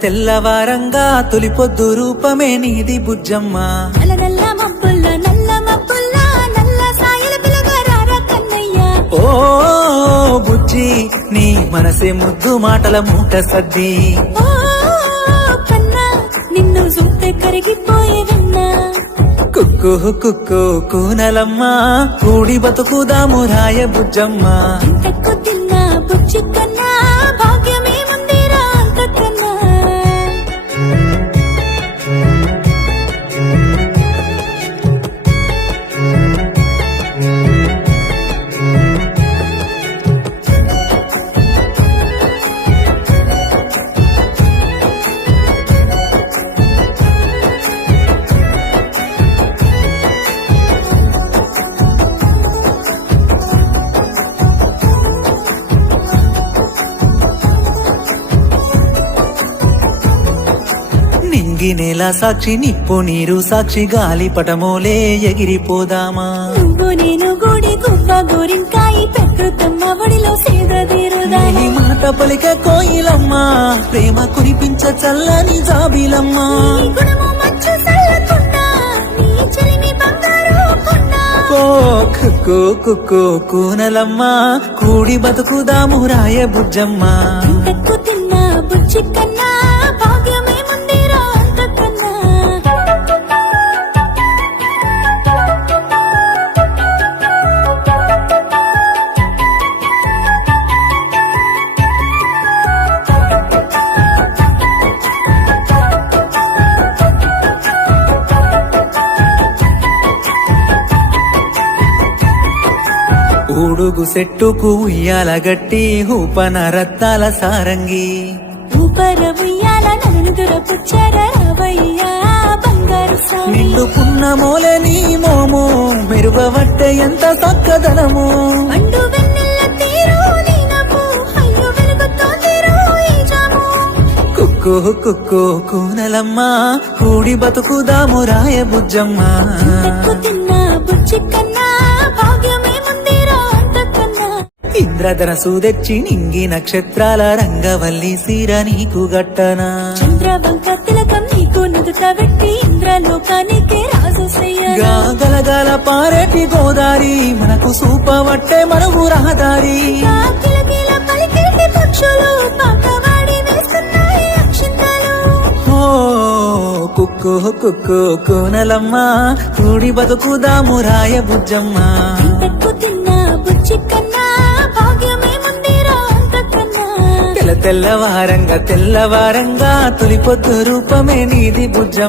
తెల్లవారంగా తొలి పొద్దు రూపమే నీది బుజ్జమ్మ. నల్ల నల్ల సాయల పిలగారా కన్నయ్య. ఓ బుజ్జి నీ మనసే ముద్దు మాటల మూట సద్ది. ఓ కన్నా నిన్ను చూస్తే కరిగిపోయే విన్నా. కుక్కు కుక్కు కూనలమ్మ కూడి బతుకుదాము రాయ బుజ్జమ్మ. ఇంతకు తిన్నా బుజ్జి కన్నా భాగ్యమే ముందేరా అంతకన్నా. నింగి నేల సాక్షి నిప్పు నీరు సాక్షి గాలి పటమోలే ఎగిరిపోదామా. నువ్వు నేను గూడి గువ్వ గోరింకాయి ప్రకృతమ్మ ఒడిలో సేదదీరుదా. నీ మాట పలిక కోయిలమ్మ ప్రేమ కురిపించ చల్లని జాబిలమ్మ. నీ గుణము మచ్చు చల్లకుండా నీ చెలిమి బంగారు కొండ. ఓ కుక్కు కుక్కు కూనలమ్మ కూడి బతుకుదాము రాయ బుజ్జమ్మ. ఇంతకు తిన్నా బుజ్జి కన్నా భాగ్యమే ముందేరా అంతకన్నా. ఊడుగు సెట్టుకు ఉయ్యాల గట్టి ఊపన రత్తాల సారంగి. ఊపర ఉయ్యాల నన్ను దురపుచ్చార రావయ్యా బంగారు సామి. నిండు పున్నమోలే నీ మోము మెరుగవట్టే ఎంత చక్కదనము. పండు వెన్నెల తీరు నీ నవ్వు అయ్యో వెలుగుతోందిరో ఈ జాము. కుక్కు కుక్కు కూనలమ్మ కూడి బతుకుదాము రాయ బుజ్జమ్మ. ఇంతకు తిన్నా బుజ్జి కన్నా భాగ్యమే ముందేరా అంతకన్నా. ఇంద్రధనసు తెచ్చి నింగి నక్షత్రాల రంగవల్లి సీర నీకు గట్టనా. చంద్రవంక తిలకం నీకు నుదుట పెట్టి ఇంద్రలోకానికే రాజు చెయ్యనా. గలగల పారేటి గోదారి మనకు సూపవట్టే మనము రహదారి. కిలకిల పలికేటి పక్షులు పాటవాడి వేస్తున్నాయి అక్షింతలు. ఓ కుక్కు కుక్కు కూనలమ్మ కూడి బతుకుదాము రాయ బుజ్జమ్మ. ఇంతకు తిన్నా బుజ్జి కన్నా భాగ్యమే ముందేరా అంతకన్నా. తెల్లవారంగా తొలి పొద్దు రూపమే నీది బుజ్జమ్మ.